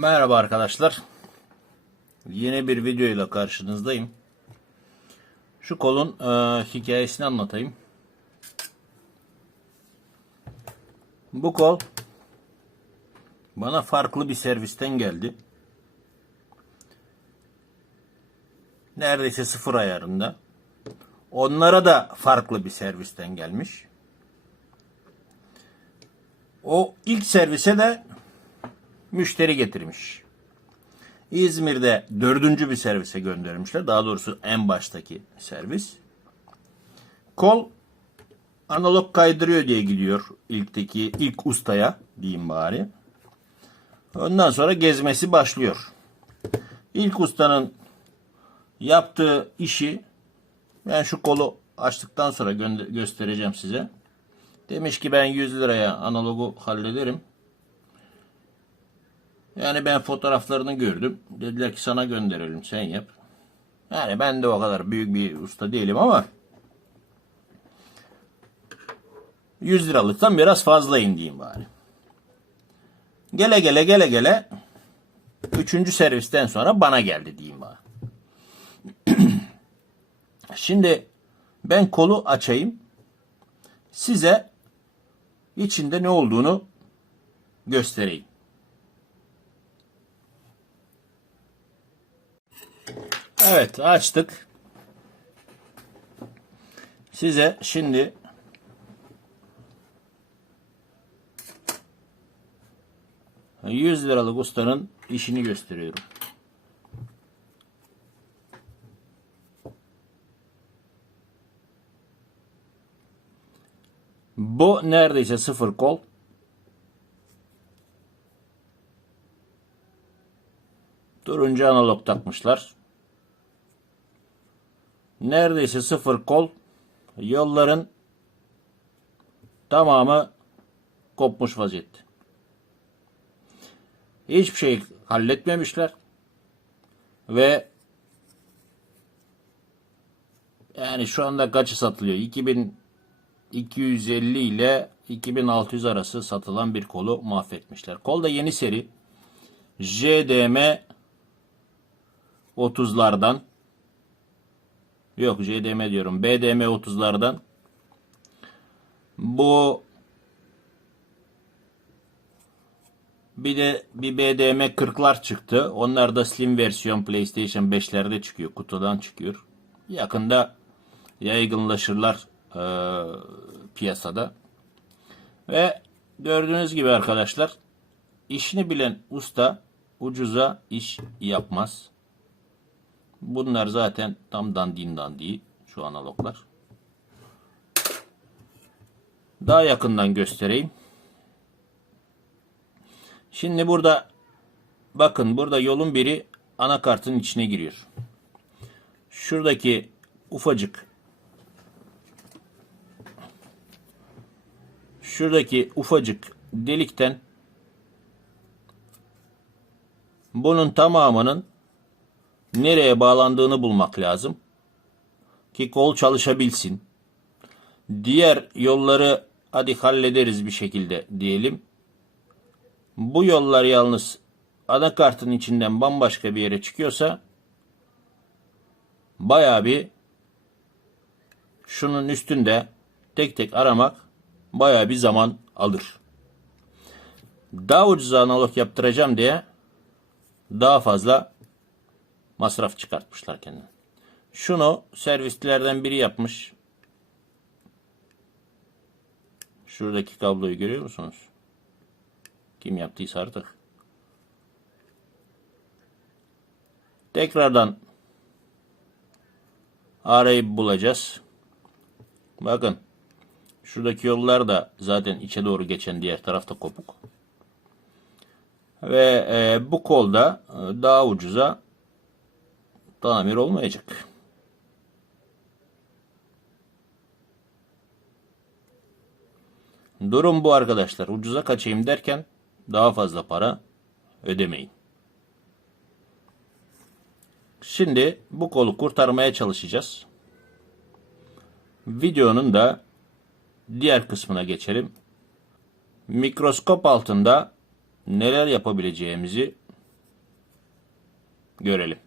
Merhaba arkadaşlar. Yeni bir video ile karşınızdayım. Şu kolun e, hikayesini anlatayım. Bu kol bana farklı bir servisten geldi. Neredeyse sıfır ayarında. Onlara da farklı bir servisten gelmiş. O ilk servise de müşteri getirmiş. İzmir'de dördüncü bir servise göndermişler. Daha doğrusu en baştaki servis. Kol analog kaydırıyor diye gidiyor ilkteki ilk ustaya diyeyim bari. Ondan sonra gezmesi başlıyor. İlk ustanın yaptığı işi ben şu kolu açtıktan sonra göstereceğim size. Demiş ki ben 100 liraya analogu hallederim. Yani ben fotoğraflarını gördüm. Dediler ki sana gönderelim sen yap. Yani ben de o kadar büyük bir usta değilim ama 100 liralıktan biraz fazla diyeyim bari. Gele gele gele gele üçüncü servisten sonra bana geldi diyeyim bari. Şimdi ben kolu açayım. Size içinde ne olduğunu göstereyim. Evet açtık. Size şimdi ...100 liralık ustanın işini gösteriyorum. Bu neredeyse sıfır kol. Turuncu analog takmışlar. Neredeyse sıfır kol. Yolların tamamı kopmuş vaziyette. Hiçbir şey halletmemişler. Ve yani şu anda kaçı satılıyor? 2250 ile 2600 arası satılan bir kolu mahvetmişler. Kol da yeni seri. JDM 30'lardan yok JDM diyorum BDM 30'lardan bu bir de bir BDM 40'lar çıktı. Onlar da slim versiyon PlayStation 5'lerde çıkıyor. Kutudan çıkıyor. Yakında yaygınlaşırlar eee, piyasada. Ve gördüğünüz gibi arkadaşlar işini bilen usta ucuza iş yapmaz. Bunlar zaten tam dandin dandiği şu analoglar. Daha yakından göstereyim. Şimdi burada bakın burada yolun biri anakartın içine giriyor. Şuradaki ufacık şuradaki ufacık delikten bunun tamamının nereye bağlandığını bulmak lazım. Ki kol çalışabilsin. Diğer yolları hadi hallederiz bir şekilde diyelim. Bu yollar yalnız anakartın içinden bambaşka bir yere çıkıyorsa bayağı bir şunun üstünde tek tek aramak bayağı bir zaman alır. Daha ucuz analog yaptıracağım diye daha fazla masraf çıkartmışlar kendine. Şunu servislilerden biri yapmış. Şuradaki kabloyu görüyor musunuz? Kim yaptıysa artık. Tekrardan arayıp bulacağız. Bakın. Şuradaki yollar da zaten içe doğru geçen diğer tarafta kopuk. Ve e, bu kolda e, daha ucuza tamir olmayacak. Durum bu arkadaşlar. Ucuza kaçayım derken daha fazla para ödemeyin. Şimdi bu kolu kurtarmaya çalışacağız. Videonun da diğer kısmına geçelim. Mikroskop altında neler yapabileceğimizi görelim.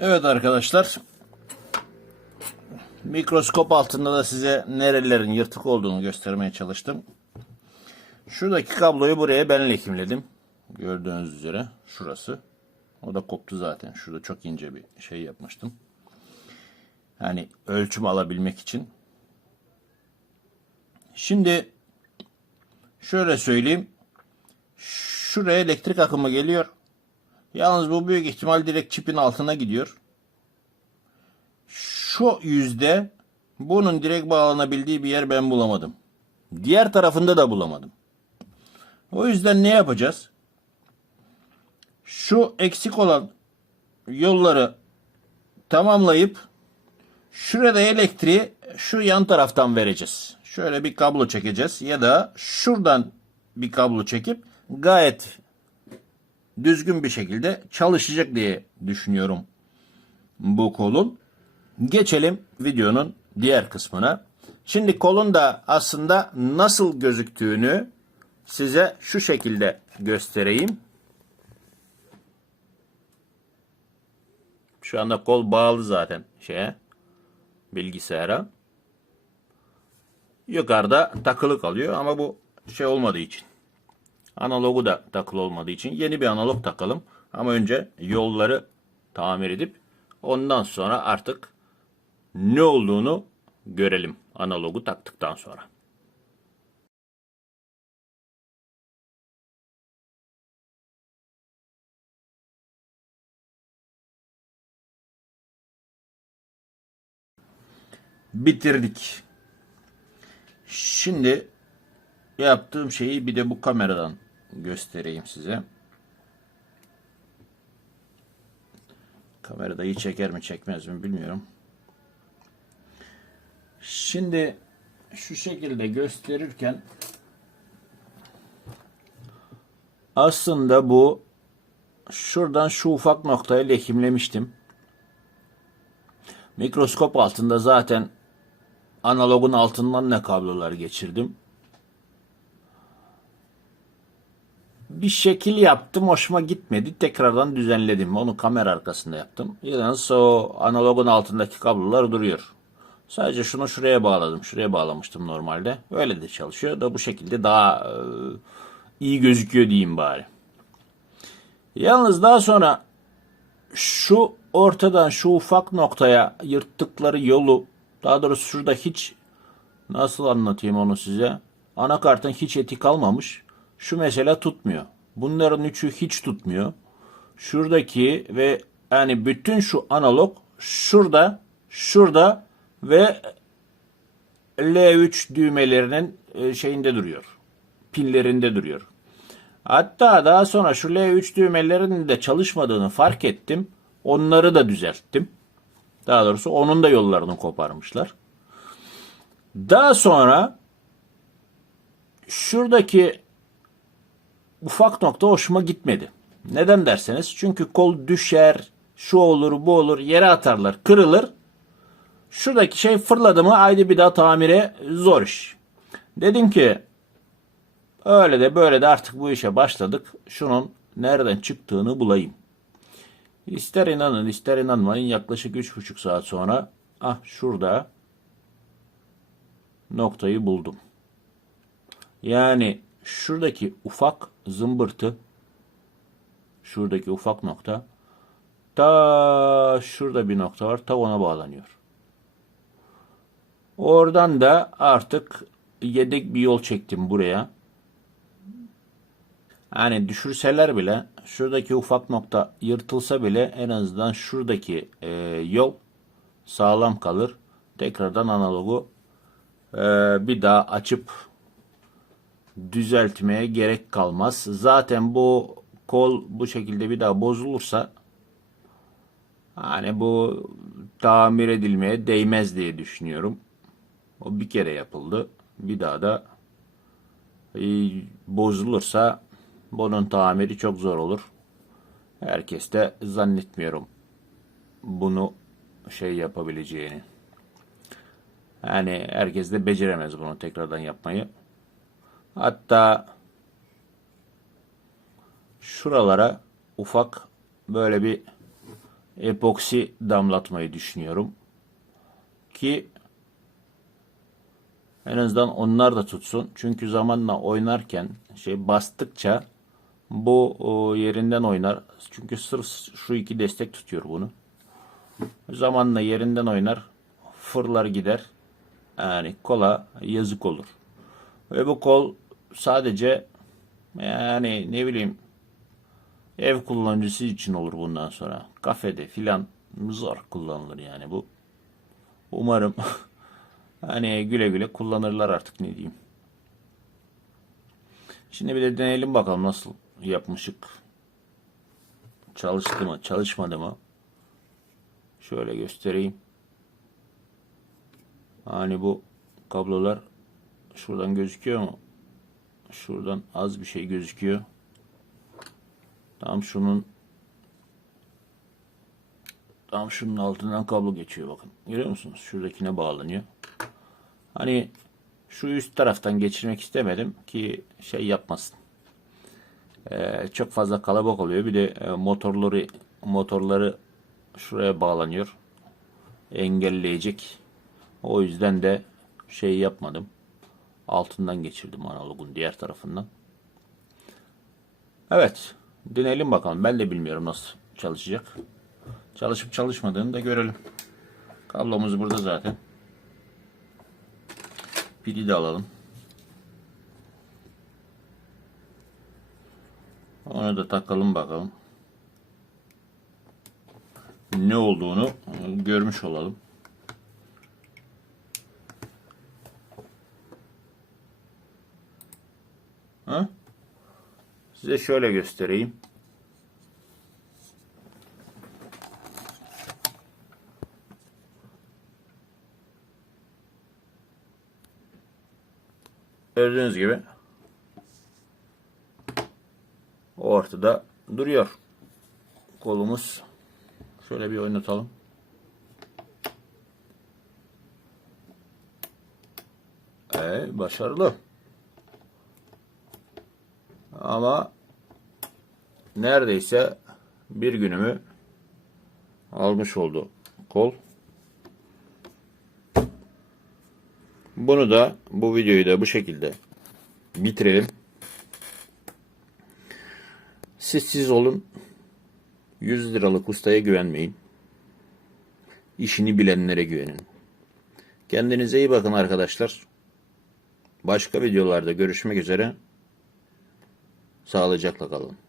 Evet arkadaşlar. Mikroskop altında da size nerelerin yırtık olduğunu göstermeye çalıştım. Şuradaki kabloyu buraya ben lekimledim. Gördüğünüz üzere şurası. O da koptu zaten. Şurada çok ince bir şey yapmıştım. Yani ölçüm alabilmek için. Şimdi şöyle söyleyeyim. Şuraya elektrik akımı geliyor. Yalnız bu büyük ihtimal direkt çipin altına gidiyor. Şu yüzde bunun direkt bağlanabildiği bir yer ben bulamadım. Diğer tarafında da bulamadım. O yüzden ne yapacağız? Şu eksik olan yolları tamamlayıp şurada elektriği şu yan taraftan vereceğiz. Şöyle bir kablo çekeceğiz ya da şuradan bir kablo çekip gayet düzgün bir şekilde çalışacak diye düşünüyorum bu kolun. Geçelim videonun diğer kısmına. Şimdi kolun da aslında nasıl gözüktüğünü size şu şekilde göstereyim. Şu anda kol bağlı zaten şeye bilgisayara. Yukarıda takılı kalıyor ama bu şey olmadığı için Analogu da takılı olmadığı için yeni bir analog takalım. Ama önce yolları tamir edip ondan sonra artık ne olduğunu görelim analogu taktıktan sonra. Bitirdik. Şimdi yaptığım şeyi bir de bu kameradan göstereyim size. Kamerada iyi çeker mi çekmez mi bilmiyorum. Şimdi şu şekilde gösterirken aslında bu şuradan şu ufak noktayı lekimlemiştim. Mikroskop altında zaten analogun altından ne kablolar geçirdim. Bir şekil yaptım hoşuma gitmedi. Tekrardan düzenledim. Onu kamera arkasında yaptım. Yalnız o analogun altındaki kablolar duruyor. Sadece şunu şuraya bağladım. Şuraya bağlamıştım normalde. Öyle de çalışıyor da bu şekilde daha e, iyi gözüküyor diyeyim bari. Yalnız daha sonra şu ortadan şu ufak noktaya yırttıkları yolu daha doğrusu şurada hiç nasıl anlatayım onu size anakartın hiç eti kalmamış şu mesele tutmuyor bunların üçü hiç tutmuyor şuradaki ve yani bütün şu analog şurada şurada ve L3 düğmelerinin e, şeyinde duruyor pinlerinde duruyor Hatta daha sonra şu L3 düğmelerinin de çalışmadığını fark ettim. Onları da düzelttim. Daha doğrusu onun da yollarını koparmışlar. Daha sonra şuradaki ufak nokta hoşuma gitmedi. Neden derseniz çünkü kol düşer, şu olur, bu olur, yere atarlar, kırılır. Şuradaki şey fırladı mı haydi bir daha tamire zor iş. Dedim ki Öyle de böyle de artık bu işe başladık. Şunun nereden çıktığını bulayım. İster inanın ister inanmayın yaklaşık 3,5 saat sonra ah şurada noktayı buldum. Yani şuradaki ufak zımbırtı şuradaki ufak nokta ta şurada bir nokta var ta ona bağlanıyor. Oradan da artık yedek bir yol çektim buraya. Yani düşürseler bile şuradaki ufak nokta yırtılsa bile en azından şuradaki e, yol sağlam kalır. Tekrardan analogu e, bir daha açıp düzeltmeye gerek kalmaz. Zaten bu kol bu şekilde bir daha bozulursa hani bu tamir edilmeye değmez diye düşünüyorum. O bir kere yapıldı. Bir daha da e, bozulursa bunun tamiri çok zor olur. Herkes de zannetmiyorum bunu şey yapabileceğini. Yani herkes de beceremez bunu tekrardan yapmayı. Hatta şuralara ufak böyle bir epoksi damlatmayı düşünüyorum. Ki en azından onlar da tutsun. Çünkü zamanla oynarken şey bastıkça bu yerinden oynar. Çünkü sırf şu iki destek tutuyor bunu. Zamanla yerinden oynar. Fırlar gider. Yani kola yazık olur. Ve bu kol sadece yani ne bileyim ev kullanıcısı için olur bundan sonra. Kafede filan zor kullanılır yani bu. Umarım hani güle güle kullanırlar artık ne diyeyim. Şimdi bir de deneyelim bakalım nasıl yapmışık. Çalıştı mı, çalışmadı mı? Şöyle göstereyim. Hani bu kablolar şuradan gözüküyor mu? Şuradan az bir şey gözüküyor. Tam şunun tam şunun altından kablo geçiyor bakın. Görüyor musunuz? Şuradakine bağlanıyor. Hani şu üst taraftan geçirmek istemedim ki şey yapmasın. Ee, çok fazla kalabalık oluyor. Bir de e, motorları motorları şuraya bağlanıyor. Engelleyecek. O yüzden de şey yapmadım. Altından geçirdim analogun diğer tarafından. Evet. Deneyelim bakalım. Ben de bilmiyorum nasıl çalışacak. Çalışıp çalışmadığını da görelim. Kablomuz burada zaten. Pili de alalım. Onu da takalım bakalım. Ne olduğunu görmüş olalım. Ha? Size şöyle göstereyim. Gördüğünüz gibi ortada duruyor. Kolumuz şöyle bir oynatalım. Ee, başarılı. Ama neredeyse bir günümü almış oldu kol. Bunu da bu videoyu da bu şekilde bitirelim. Siz siz olun. 100 liralık ustaya güvenmeyin. İşini bilenlere güvenin. Kendinize iyi bakın arkadaşlar. Başka videolarda görüşmek üzere. Sağlıcakla kalın.